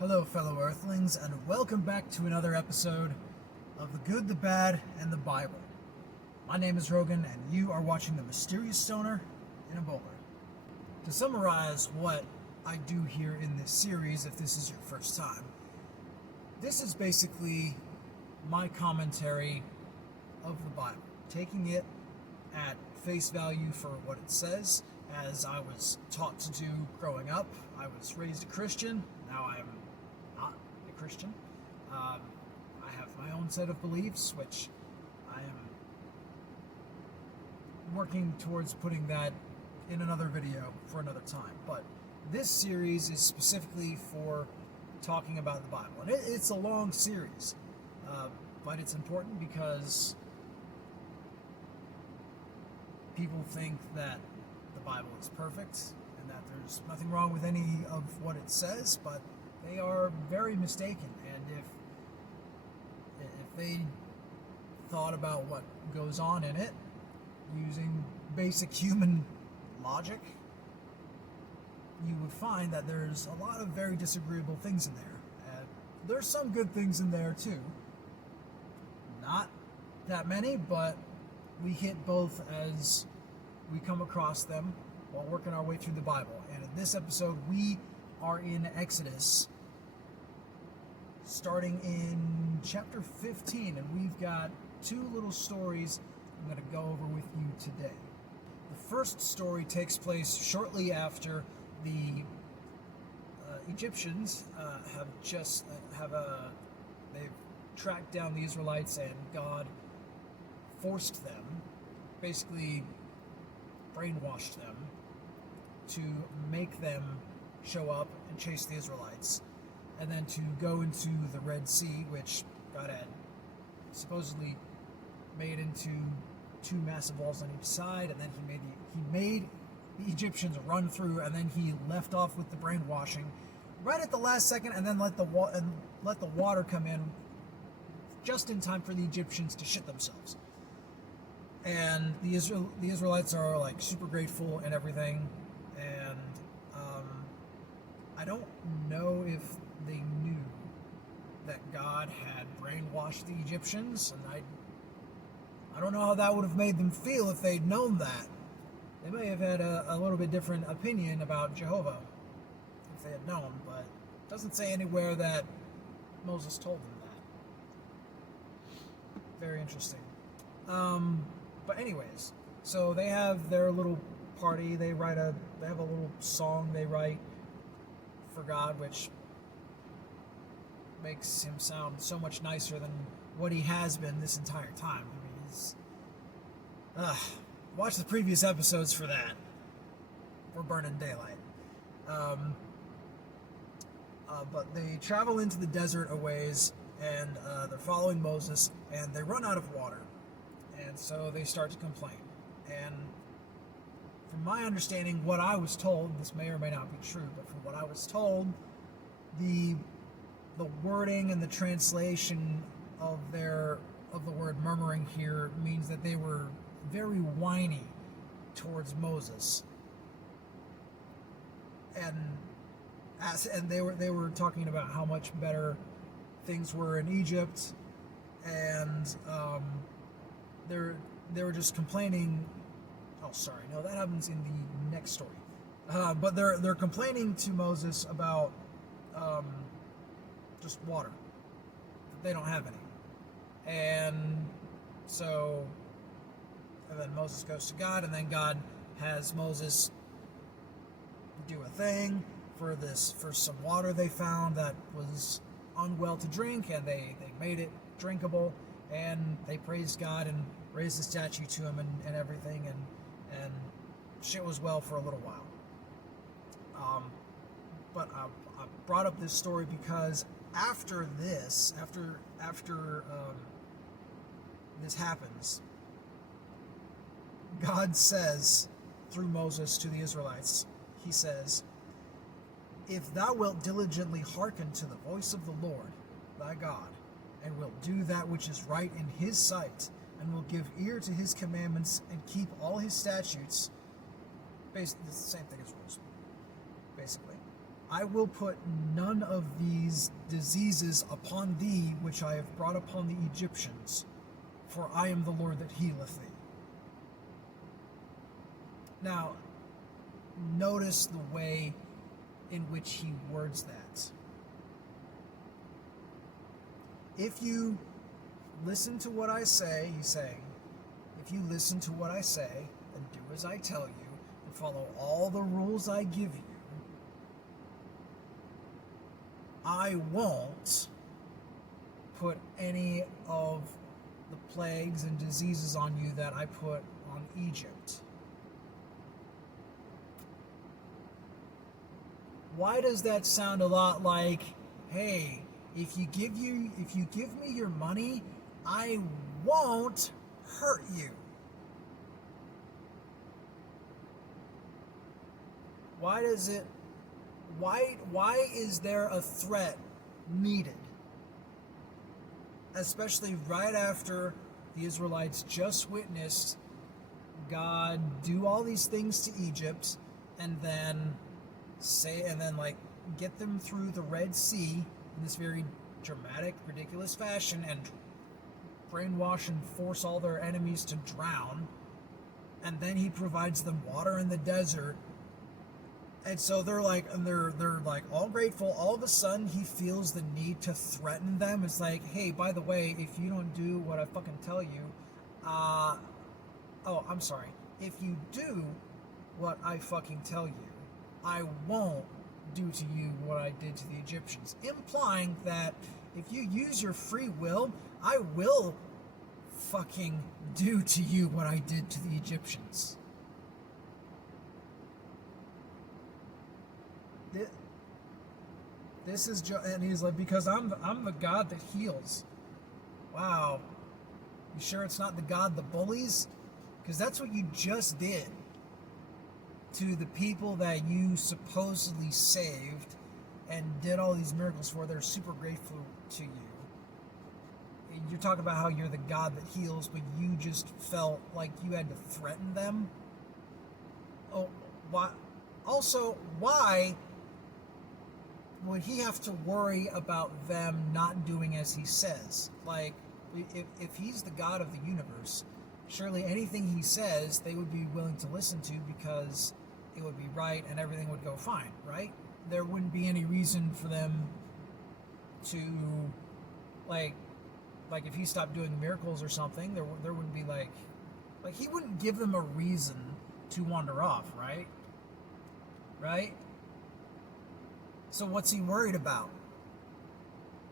Hello, fellow Earthlings, and welcome back to another episode of The Good, the Bad, and the Bible. My name is Rogan, and you are watching The Mysterious Stoner in a Bowler. To summarize what I do here in this series, if this is your first time, this is basically my commentary of the Bible, taking it at face value for what it says, as I was taught to do growing up. I was raised a Christian. Now I am not a Christian. I have my own set of beliefs, which I am working towards putting that in another video for another time. But this series is specifically for talking about the Bible. And it's a long series, but it's important because people think that the Bible is perfect and that there's nothing wrong with any of what it says, but they are very mistaken. And if they thought about what goes on in it using basic human logic, you would find that there's a lot of very disagreeable things in there. And there's some good things in there too. Not that many, but we hit both as we come across them while working our way through the Bible. And in this episode, we are in Exodus, starting in chapter 15, and we've got two little stories I'm going to go over with you today. The first story takes place shortly after the Egyptians they've tracked down the Israelites, and God forced them, basically brainwashed them, to make them show up and chase the Israelites, and then to go into the Red Sea, which God had supposedly made into two massive walls on each side, and then he made the Egyptians run through, and then he left off with the brainwashing right at the last second, and then let the water come in just in time for the Egyptians to shit themselves. And the Israelites are like super grateful and everything, and I don't know if they knew that God had brainwashed the Egyptians, and I don't know how that would have made them feel if they'd known that. They may have had a little bit different opinion about Jehovah if they had known, but it doesn't say anywhere that Moses told them that. Very interesting. But anyways, so they have their little party. They have a little song they write for God, which makes him sound so much nicer than what he has been this entire time. I mean, watch the previous episodes for that. We're burning daylight. But they travel into the desert a ways, and they're following Moses, and they run out of water. And so they start to complain. And from my understanding, what I was told, this may or may not be true, but from what I was told, the wording and the translation of the word murmuring here means that they were very whiny towards Moses. And they were talking about how much better things were in Egypt, and they were just complaining. Oh, sorry, no, that happens in the next story. But they're complaining to Moses about just water. They don't have any, and then Moses goes to God, and then God has Moses do a thing for some water they found that was unwell to drink, and they made it drinkable, and they praised God and raised a statue to him and everything, and shit was well for a little while. But I brought up this story because after this happens, God says through Moses to the Israelites, he says, "If thou wilt diligently hearken to the voice of the Lord thy God, and wilt do that which is right in his sight, and will give ear to his commandments, and keep all his statutes," basically it's the same thing as rules, basically, I will put none of these diseases upon thee which I have brought upon the Egyptians, for I am the Lord that healeth thee. Now, notice the way in which he words that. If you listen to what I say, he's saying, if you listen to what I say and do as I tell you and follow all the rules I give you, I won't put any of the plagues and diseases on you that I put on Egypt. Why does that sound a lot like, hey, if you give me your money, I won't hurt you? Why is there a threat needed? Especially right after the Israelites just witnessed God do all these things to Egypt and then get them through the Red Sea in this very dramatic, ridiculous fashion and brainwash and force all their enemies to drown. And then he provides them water in the desert. And so they're all grateful. All of a sudden, he feels the need to threaten them. It's like, hey, by the way, if you don't do what I fucking tell you, I'm sorry. If you do what I fucking tell you, I won't do to you what I did to the Egyptians. Implying that if you use your free will, I will fucking do to you what I did to the Egyptians. This is and he's like, because I'm the God that heals. Wow. You sure it's not the God that bullies? Because that's what you just did to the people that you supposedly saved and did all these miracles for. They're super grateful to you. You're talking about how you're the God that heals, but you just felt like you had to threaten them. Oh, why? Also, why would he have to worry about them not doing as he says? Like, if he's the God of the universe, surely anything he says, they would be willing to listen to because it would be right and everything would go fine, right? There wouldn't be any reason for them to, like if he stopped doing miracles or something, there wouldn't be like he wouldn't give them a reason to wander off, right? Right? So what's he worried about?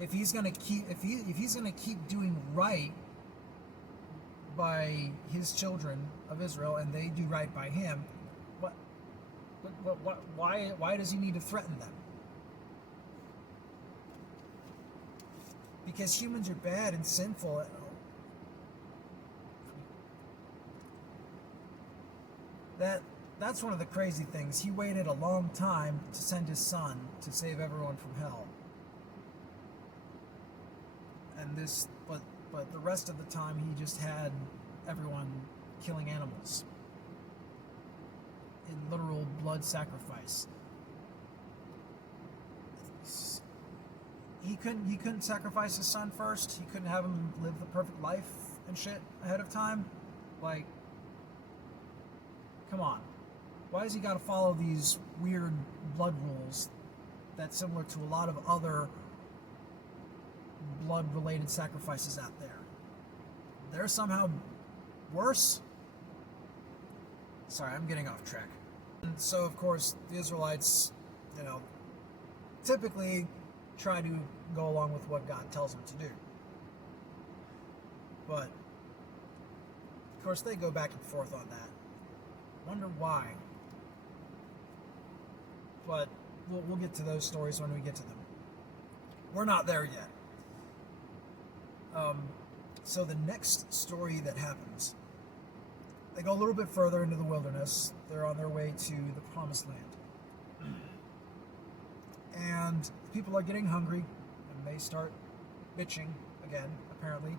If he's gonna keep doing right by his children of Israel and they do right by him, why does he need to threaten them? Because humans are bad and sinful. That's one of the crazy things. He waited a long time to send his son to save everyone from hell. And but the rest of the time he just had everyone killing animals in literal blood sacrifice. He couldn't sacrifice his son first. He couldn't have him live the perfect life and shit ahead of time. Like, come on. Why has he got to follow these weird blood rules that's similar to a lot of other blood-related sacrifices out there? They're somehow worse? Sorry, I'm getting off track. And so, of course, the Israelites, typically try to go along with what God tells them to do. But, of course, they go back and forth on that. Wonder why. But we'll get to those stories when we get to them. We're not there yet. So the next story that happens, they go a little bit further into the wilderness. They're on their way to the promised land. And people are getting hungry, and they start bitching again, apparently.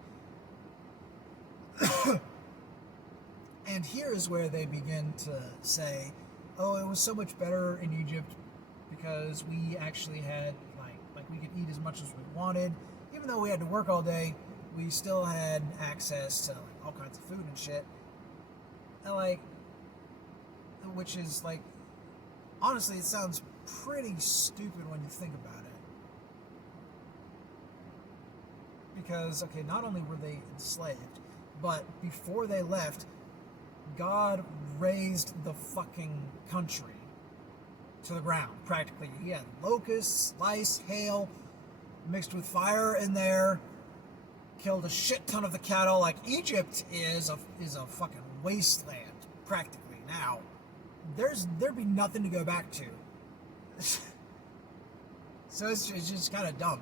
And here is where they begin to say, oh, it was so much better in Egypt because we actually had like we could eat as much as we wanted, even though we had to work all day. We still had access to like all kinds of food and shit, and like, which is like, honestly, it sounds pretty stupid when you think about it. Because, okay, not only were they enslaved, but before they left, God raised the fucking country to the ground, practically. He had locusts, lice, hail, mixed with fire in there, killed a shit ton of the cattle. Like, Egypt is a fucking wasteland, practically, now. There'd be nothing to go back to. So it's just kind of dumb.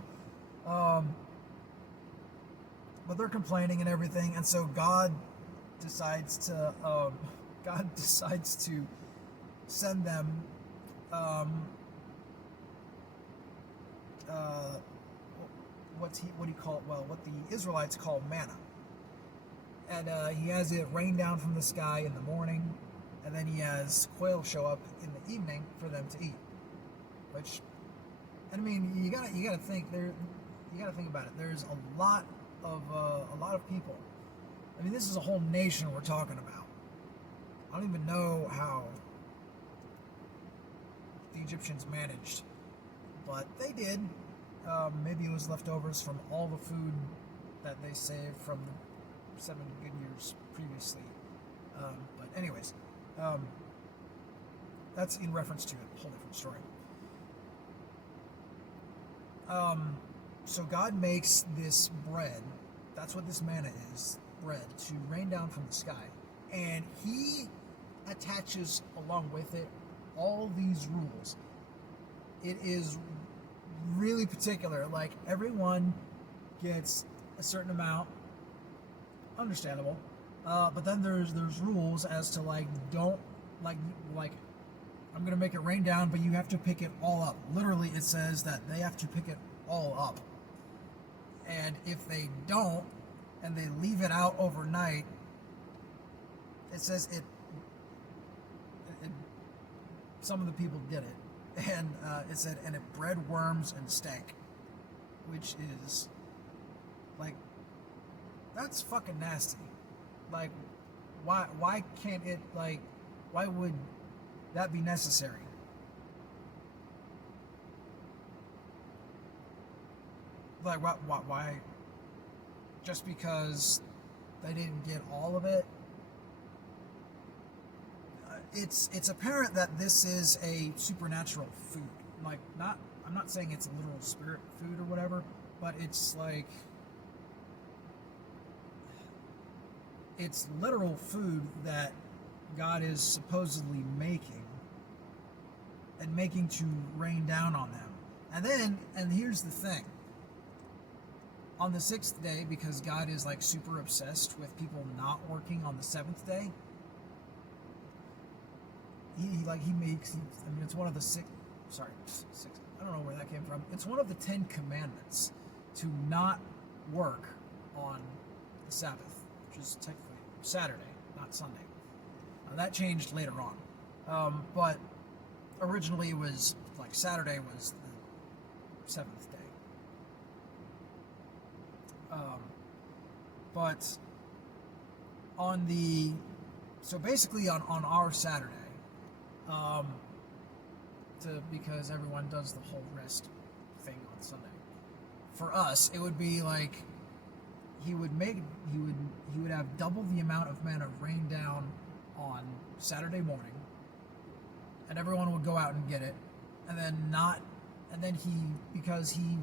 But they're complaining and everything, and so God decides to send them what the Israelites call manna, and he has it rain down from the sky in the morning, and then he has quail show up in the evening for them to eat. Which, I mean, you gotta think about it. There's a lot of people. I mean, this is a whole nation we're talking about. I don't even know how the Egyptians managed, but they did. Maybe it was leftovers from all the food that they saved from the 7 good years previously. But anyways, that's in reference to a whole different story. So God makes this bread. That's what this manna is, bread, to rain down from the sky. And he attaches along with it all these rules. It is really particular. Like, everyone gets a certain amount, understandable. But then there's rules as to like, don't like I'm gonna make it rain down, but you have to pick it all up. Literally, it says that they have to pick it all up. And if they don't, and they leave it out overnight, it says it some of the people did it, and it said, and it bred worms and stank, which is like, that's fucking nasty. Like, why can't it, like, why would that be necessary? Like, why? Just because they didn't get all of it? It's apparent that this is a supernatural food. Like, I'm not saying it's a literal spirit food or whatever, but it's like, it's literal food that God is supposedly making to rain down on them. And here's the thing. On the 6th day, because God is like super obsessed with people not working on the 7th day, it's one of the six, I don't know where that came from. It's one of the 10 commandments to not work on the Sabbath, which is technically Saturday, not Sunday. That changed later on. But originally it was like Saturday was the 7th day. But basically on our Saturday, because everyone does the whole rest thing on Sunday. For us, it would be like he would have double the amount of manna rain down on Saturday morning, and everyone would go out and get it, because he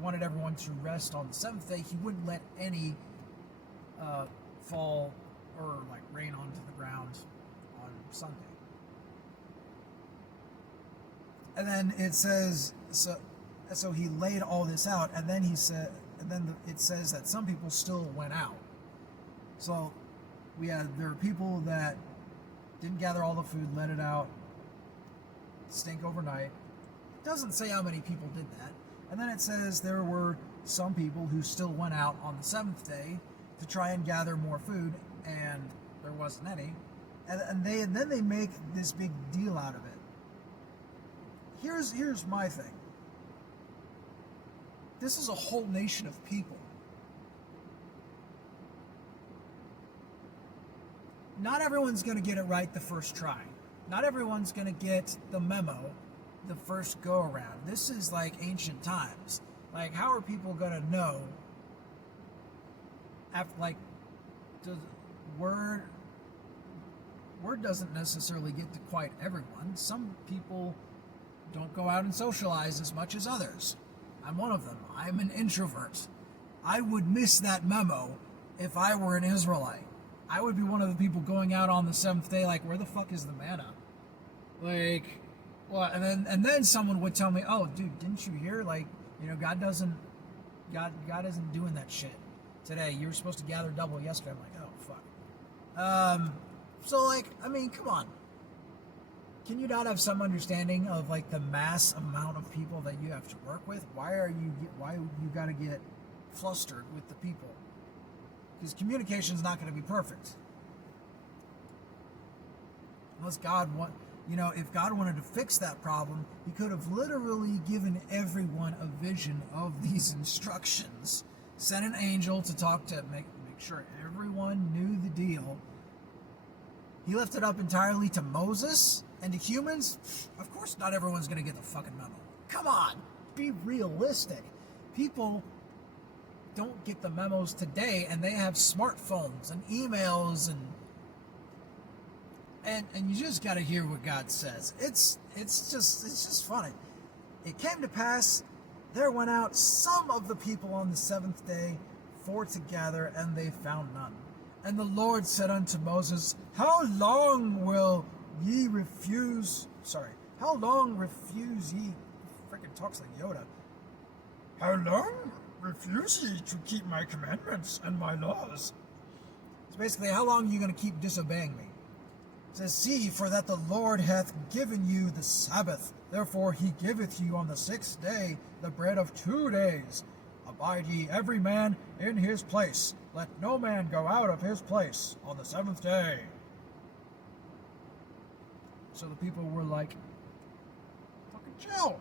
wanted everyone to rest on the 7th day, he wouldn't let any fall or like rain onto the ground on Sunday. And then it says, so he laid all this out, and then it says that some people still went out. So there are people that didn't gather all the food, let it out, stink overnight. It doesn't say how many people did that. And then it says there were some people who still went out on the 7th day to try and gather more food, and there wasn't any. And then they make this big deal out of it. here's my thing. This is a whole nation of people. Not everyone's going to get it right the first try. Not everyone's going to get the memo the first go around. This is like ancient times. Like, how are people going to know after, like, word doesn't necessarily get to quite everyone. Some people don't go out and socialize as much as others. I'm one of them. I'm an introvert. I would miss that memo if I were an Israelite. I would be one of the people going out on the seventh day like, where the fuck is the manna? Like, well, and then someone would tell me, oh, dude, didn't you hear? Like, God isn't doing that shit today. You were supposed to gather double yesterday. I'm like, oh, fuck. So, like, I mean, come on. Can you not have some understanding of, like, the mass amount of people that you have to work with? Why you got to get flustered with the people? Because communication is not going to be perfect. Unless if God wanted to fix that problem, he could have literally given everyone a vision of these instructions. Sent an angel to talk to make sure everyone knew the deal. He left it up entirely to Moses and to humans. Of course not everyone's going to get the fucking memo. Come on, be realistic. People don't get the memos today, and they have smartphones and emails, and you just got to hear what God says. It's just funny. It came to pass, there went out some of the people on the seventh day for to gather, and they found none. And the Lord said unto Moses, How long refuse ye? Freaking talks like Yoda. How long refuse ye to keep my commandments and my laws? So basically, how long are you going to keep disobeying me? It says, See, for that the Lord hath given you the Sabbath. Therefore he giveth you on the sixth day the bread of 2 days. Abide ye every man in his place. Let no man go out of his place on the seventh day. So the people were like, fucking chill.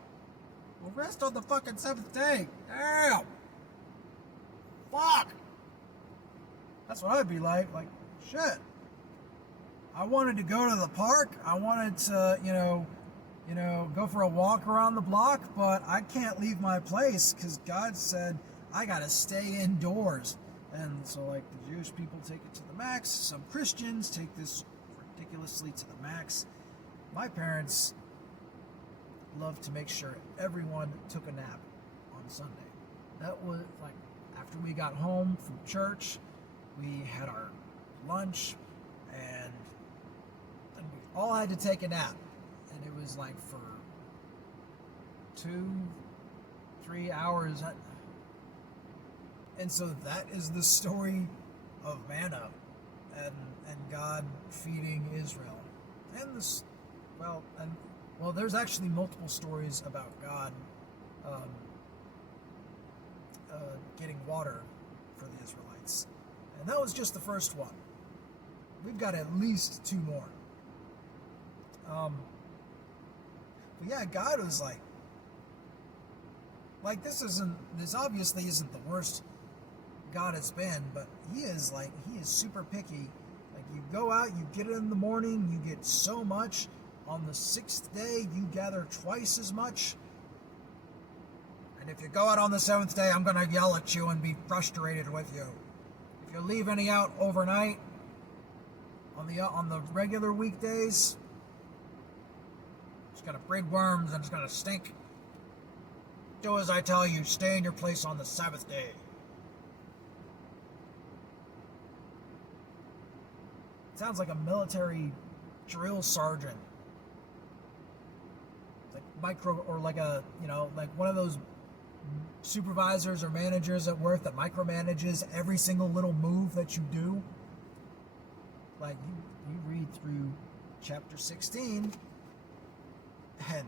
We'll rest on the fucking seventh day. Damn. Fuck. That's what I'd be like. Like, shit. I wanted to go to the park. I wanted to, go for a walk around the block, but I can't leave my place because God said I gotta stay indoors. And so, like, the Jewish people take it to the max. Some Christians take this ridiculously to the max. My parents loved to make sure everyone took a nap on Sunday. That was, like, after we got home from church, we had our lunch, and then we all had to take a nap. And it was, like, for 2-3 hours. And so that is the story of manna and God feeding Israel. And this, there's actually multiple stories about God getting water for the Israelites. And that was just the first one. We've got at least 2 more. But yeah, God was like this obviously isn't the worst God has been, but he is super picky. Like, you go out, you get it in the morning, you get so much. On the 6th day, you gather twice as much. And if you go out on the 7th day, I'm going to yell at you and be frustrated with you. If you leave any out overnight, on the regular weekdays, it's going to breed worms and it's going to stink. Do as I tell you, stay in your place on the Sabbath day. It sounds like a military drill sergeant. Like like one of those supervisors or managers at work that micromanages every single little move that you do. Like, you read through chapter 16, and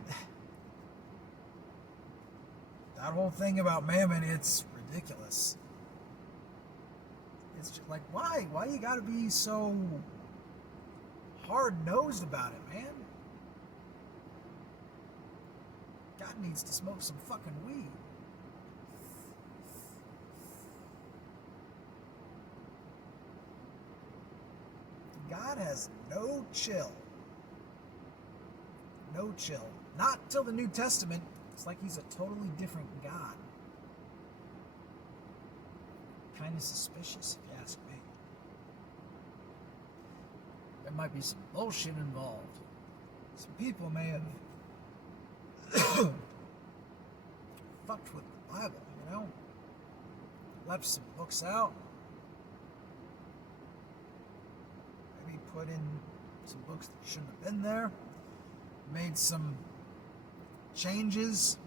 that whole thing about mammon, it's ridiculous. It's just like, why? Why you gotta be so hard-nosed about it, man? God needs to smoke some fucking weed. God has no chill. No chill. Not till the New Testament. It's like he's a totally different God. Kind of suspicious, if you ask me. There might be some bullshit involved. Some people may have fucked with the Bible, you know? Left some books out. Maybe put in some books that shouldn't have been there. Made some changes.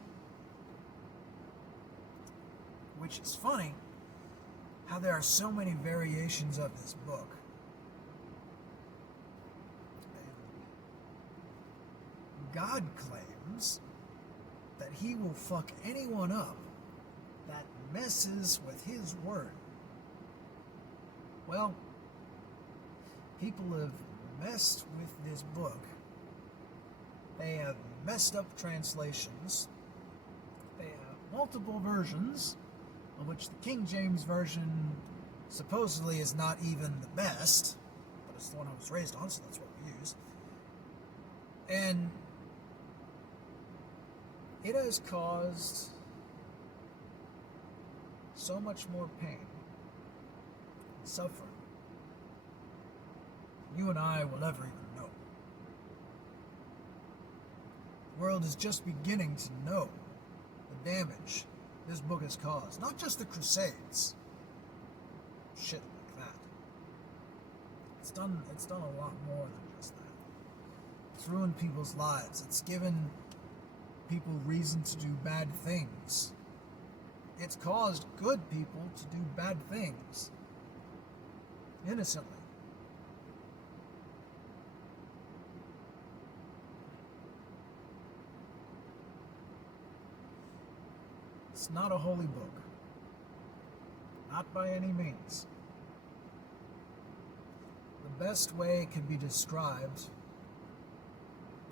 Which is funny, how there are so many variations of this book. God claims that he will fuck anyone up that messes with his word. Well, people have messed with this book. They have messed up translations. They have multiple versions, of which the King James Version supposedly is not even the best, but it's the one I was raised on, so that's what we use. And it has caused so much more pain and suffering than you and I will ever even know. The world is just beginning to know the damage this book has caused. Not just the Crusades. Shit like that. It's done a lot more than just that. It's ruined people's lives. It's given people reason to do bad things. It's caused good people to do bad things innocently. It's not a holy book. Not by any means. The best way it can be described,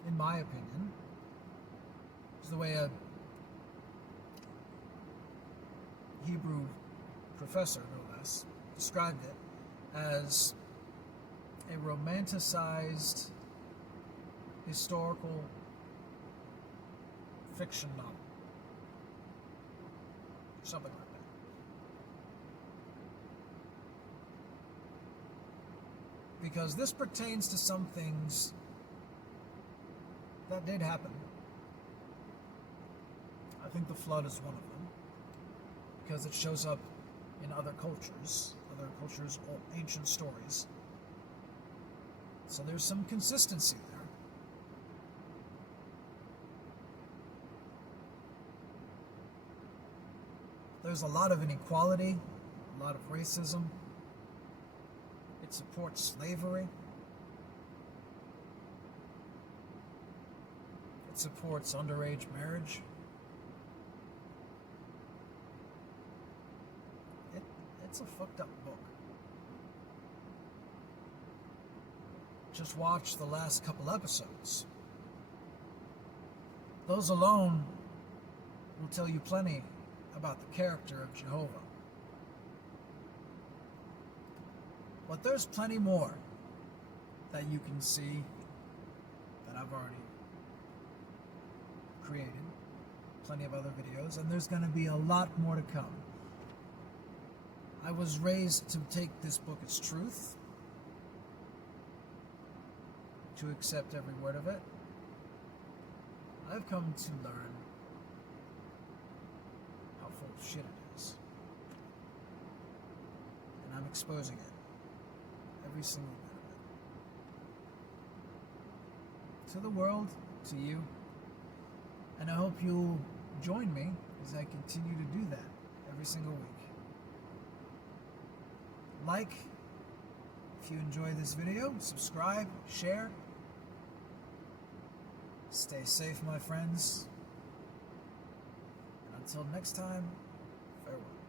in my opinion, is the way a Hebrew professor, no less, described it as a romanticized historical fiction novel. Something like that. Because this pertains to some things that did happen. I think the flood is one of them, because it shows up in other cultures, old ancient stories. So there's some consistency there. There's a lot of inequality, a lot of racism. It supports slavery. It supports underage marriage. It's a fucked up book. Just watch the last couple episodes. Those alone will tell you plenty about the character of Jehovah. But there's plenty more that you can see that I've already created. Plenty of other videos, and there's going to be a lot more to come. I was raised to take this book as truth, to accept every word of it. I've come to learn how full of shit it is. And I'm exposing it. Every single bit of it. To the world, to you. And I hope you'll join me as I continue to do that every single week. Like if you enjoy this video, subscribe, share. Stay safe, my friends. And until next time, farewell.